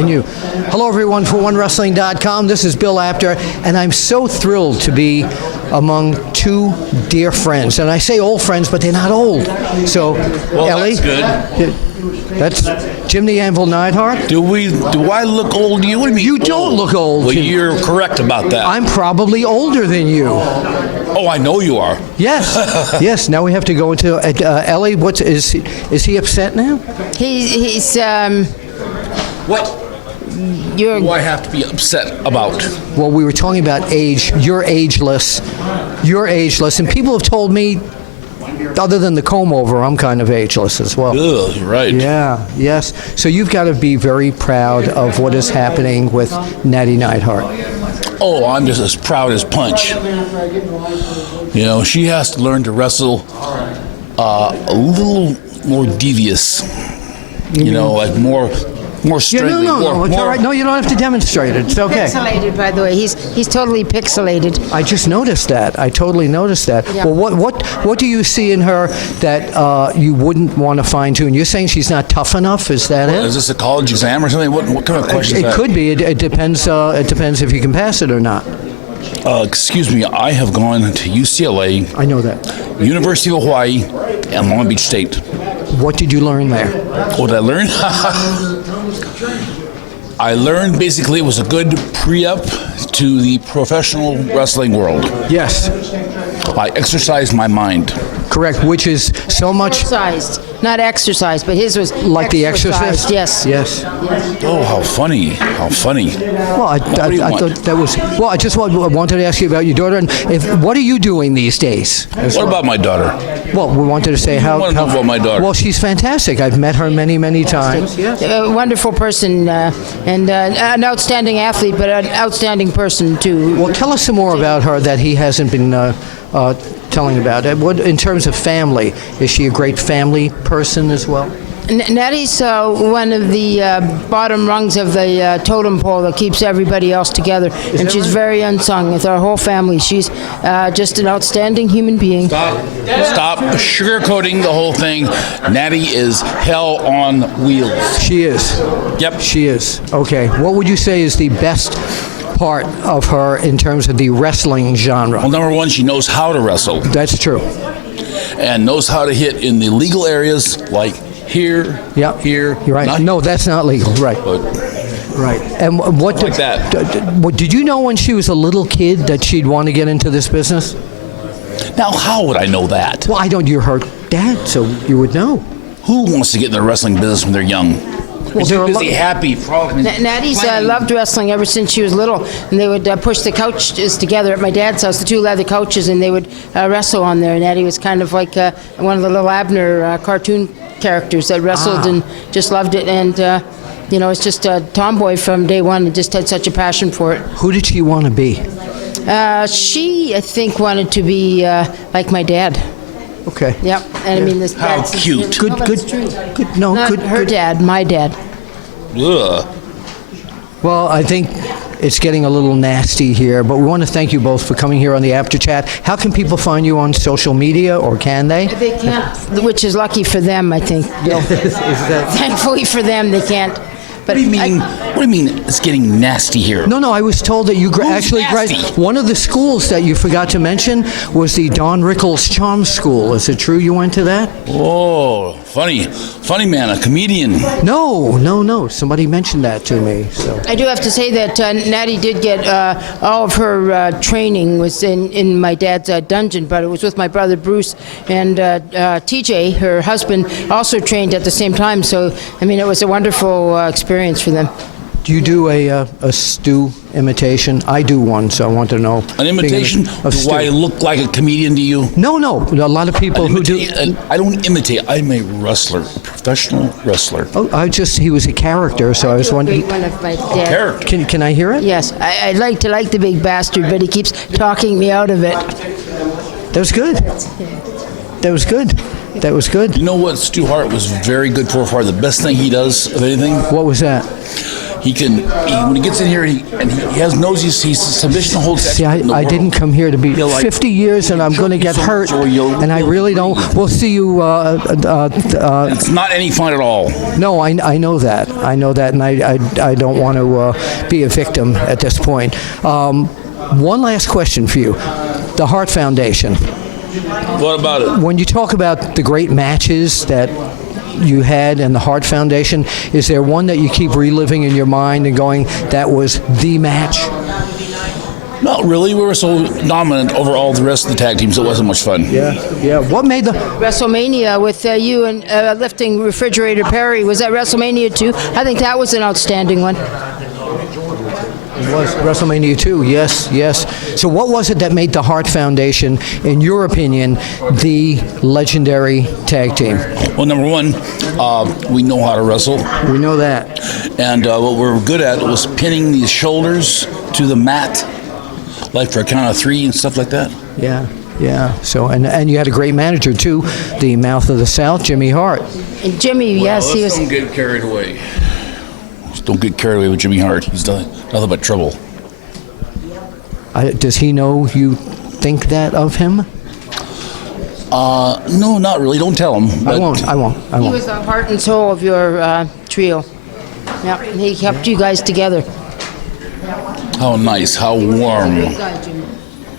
And you. Hello, everyone, for OneWrestling.com. This is Bill Apter, and I'm so thrilled to be among two dear friends. And I say old friends, but they're not old. So, Ellie. That's good. That's Jim the Anvil Neidhart. Do I look old to you? What do you mean? You don't look old. Well, you're correct about that. I'm probably older than you. Oh, I know you are. Yes. Yes. Now we have to go into Ellie. Is he upset now? He's What do I have to be upset about? Well, we were talking about age. You're ageless. And people have told me, other than the comb over, I'm kind of ageless as well. Ugh, right. Yeah, yes. So you've got to be very proud of what is happening with Nattie Neidhart. Oh, I'm just as proud as Punch. You know, she has to learn to wrestle a little more devious. You know, like more straight. Yeah, no, it's all right. No, you don't have to demonstrate it. It's okay. Pixelated, by the way. He's totally pixelated. I just noticed that. I totally noticed that. Yeah. Well, what do you see in her that you wouldn't want to fine tune? You're saying she's not tough enough? Is that it? Is this a college exam or something? What kind of question is that? It could be. It depends. It depends if you can pass it or not. Excuse me. I have gone to UCLA. I know that. University of Hawaii, and Long Beach State. What did you learn there? What did I learn? I learned basically it was a good pre-up to the professional wrestling world. Yes. I exercised my mind. Correct, which is so much Exercised, not exercise, but his was like The Exorcist. Yes. Yes. Oh, how funny! How funny! Well, I do you want? thought that was. Well, I just wanted to ask you about your daughter and what are you doing these days? What about my daughter? Well, we wanted to say how. want to know about my daughter? Well, she's fantastic. I've met her many times. Yes. A wonderful person and an outstanding athlete, but an outstanding person too. Well, tell us some more about her that he hasn't been telling about. What in terms of family? Is she a great family person as well? Nattie's one of the bottom rungs of the totem pole that keeps everybody else together, and she's very unsung with our whole family. She's just an outstanding human being. Stop sugarcoating the whole thing. Nattie is hell on wheels. She is. Yep. She is. Okay. What would you say is the best part of her in terms of the wrestling genre? Well, number one, she knows how to wrestle That's true. and knows how to hit in the legal areas like here, Yep. here. You're right. not- No, that's not legal. Right. But Right. And what Like that. Did you know when she was a little kid that she'd want to get into this business? now, how would I know that? Well, I don't. You're her dad, so you would know. Who wants to get in the wrestling business when they're young? Well, They're there are busy, happy, frolicking. Nattie's playing. loved wrestling ever since she was little, and they would push the couches together at my dad's house, the two leather couches, and they would wrestle on there. Nattie was kind of like one of the little Abner cartoon characters that wrestled and just loved it. And it's just a tomboy from day one and just had such a passion for it. Who did she want to be? She, I think, wanted to be like my dad. Okay. Yep. And I mean, this. How that's- cute. Good. No, Good. that's true. Good. No. Not Good. her Good. dad, my dad. Ugh. Well, I think it's getting a little nasty here, but we want to thank you both for coming here on the After Chat. How can people find you on social media, or can they? They can't, which is lucky for them, I think. Bill. Thankfully for them, they can't. But What do you mean? What do you mean it's getting nasty here? No, I was told that you actually nasty? one of the schools that you forgot to mention was the Don Rickles Charm School. Is it true you went to that? Oh, funny man, a comedian. No. Somebody mentioned that to me. So I do have to say that Nattie did get all of her training was in my dad's dungeon, but it was with my brother Bruce, and TJ, her husband, also trained at the same time. So, I mean, it was a wonderful experience for them. do you do a Stu imitation? I do one, so I want to know. An imitation? Of Do Stu. I look like a comedian to you? No. A lot of people who do. I don't imitate. I'm a wrestler, a professional wrestler. Oh, he was a character, so I was wondering. One of my dad. Character. Can I hear it? Yes, I'd like to like the big bastard, but he keeps talking me out of it. That was good. That was good. You know what Stu Hart was very good for far? The best thing he does of anything? What was that? when he gets in here, he has knows he's sufficient to hold. See, I didn't come here to be 50 years, and I'm going to get hurt, and I really don't. We'll see you. It's not any fun at all. No, I know that. I know that, and I don't want to be a victim at this point. One last question for you. The Hart Foundation. What about it? When you talk about the great matches that you had in the Hart Foundation, is there one that you keep reliving in your mind and going, that was the match? Not really. We were so dominant over all the rest of the tag teams, it wasn't much fun. Yeah. What made the WrestleMania with you and lifting Refrigerator Perry, was that WrestleMania 2? I think that was an outstanding one. It was WrestleMania 2, yes. So what was it that made the Hart Foundation, in your opinion, the legendary tag team? Well, number one, we know how to wrestle. We know that. And what we're good at was pinning these shoulders to the mat, like for a count of 3 and stuff like that. Yeah. So and you had a great manager too, the Mouth of the South, Jimmy Hart. And Jimmy, yes, he was. Don't get carried away. Just don't get carried away with Jimmy Hart. He's done nothing but trouble. Does he know you think that of him? No, not really. Don't tell him. I won't. He was the heart and soul of your trio. Yeah, he kept you guys together. How nice, how warm,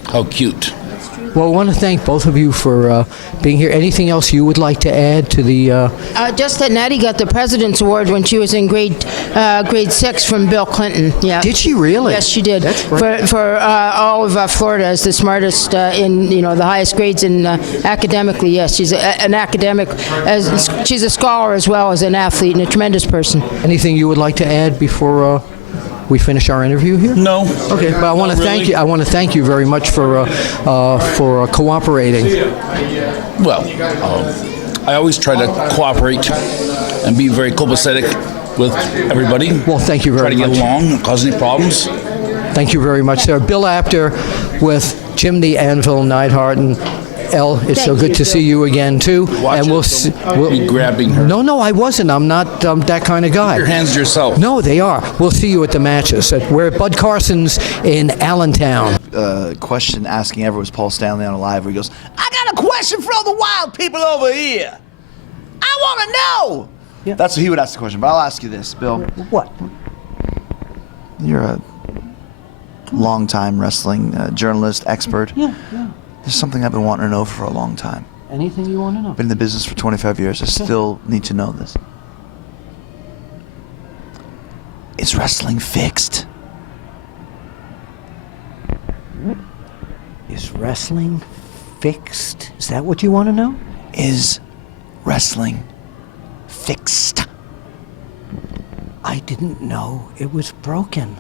how cute. Well, I want to thank both of you for being here. Anything else you would like to add to the... Just that Nattie got the President's Award when she was in grade 6 from Bill Clinton. Yeah. Did she really? Yes, she did. That's great. For all of Florida as the smartest in the highest grades in academically. Yes, she's an academic. She's a scholar as well as an athlete and a tremendous person. Anything you would like to add before we finish our interview here? No. Okay, but I want to thank you. I want to thank you very much for cooperating. Well, I always try to cooperate and be very copacetic with everybody. Well, thank you very much. Try to get along, not cause any problems. Thank you very much, sir. Bill Apter with Jim the Anvil Neidhart and Elle. It's so good to see you again too. Watch we'll be grabbing her. No, I wasn't. I'm not that kind of guy. Your hands yourself. No, they are. We'll see you at the matches. We're at Bud Carson's in Allentown. Question asking ever was Paul Stanley on a live where he goes, I got a question from the wild people over here. I want to know. Yeah. That's what he would ask the question, but I'll ask you this, Bill. What? You're a longtime wrestling journalist, expert. Yeah. There's something I've been wanting to know for a long time. Anything you want to know? Been in the business for 25 years. I still need to know this. Is wrestling fixed? Is wrestling fixed? Is that what you want to know? Is wrestling fixed? I didn't know it was broken.